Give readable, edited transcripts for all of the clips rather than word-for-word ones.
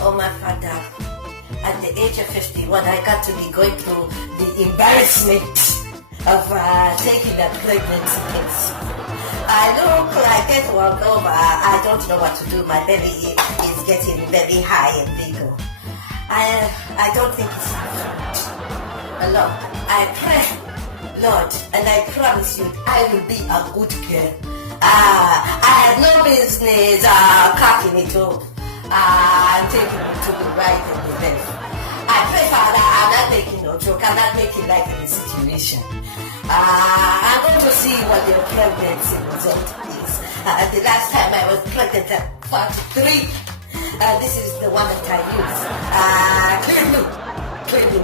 Oh, my father, at the age of 51, I got to be going through the embarrassment of taking that pregnancy test. I look like it walk over. I don't know what to do. My belly is getting very high and bigger. I don't think it's Lord, I pray, Lord, and I promise you, I will be a good girl. I have no business cocking it up and taking it to the right and the left. I pray, Father, I'm not making no joke. I'm not making light of the situation. I'm going to see what your pregnancy result is. The last time I was pregnant at 43. This is the one that I use. Clearly.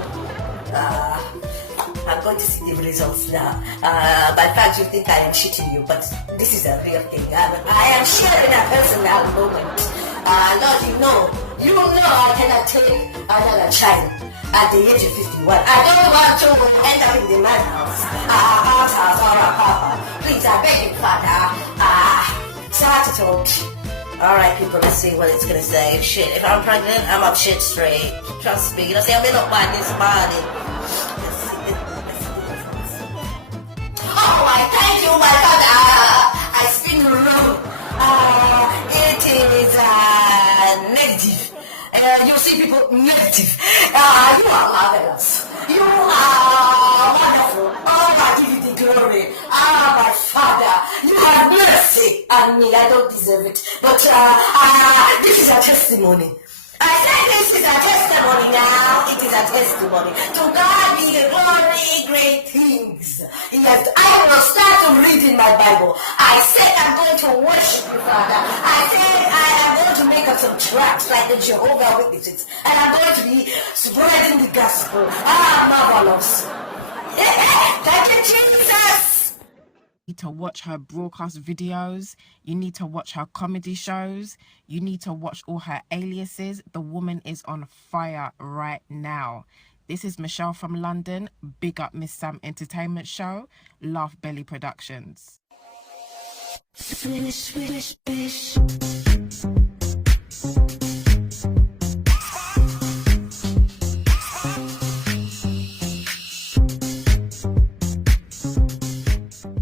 I'm going to see the results now. By fact, you think I am cheating you, but this is a real thing. I am sharing a personal moment. Lord, you know I cannot take another child at the age of 51. I don't want to end up in the madhouse, outhouse, or a papa. Please, I beg you, Father. Start it out. Alright, people, let's see what it's gonna say. Shit, if I'm pregnant, I'm up shit straight. Trust me. You know, see, I'm in up by this body. Oh, I thank you, my father. I spin the room. It is negative. You see people negative. You are marvelous. You are wonderful. Oh, I give you the glory. My father, you have mercy on me. I don't deserve it. But this is a testimony. I said this is a testimony now. It is a testimony. To God be the glory, great things. I will start to read in my Bible. I said I'm going to worship you, Father. I said I am going to make up some tracks like the Jehovah Witnesses. And I'm going to be spreading the gospel. Marvelous. Thank you, Jesus. You need to watch her broadcast videos. You need to watch her comedy shows. You need to watch all her aliases. The woman is on fire right now. This is Michelle from London. Big up Miss Sam Entertainment Show. Laugh Belly Productions. Swedish bitch.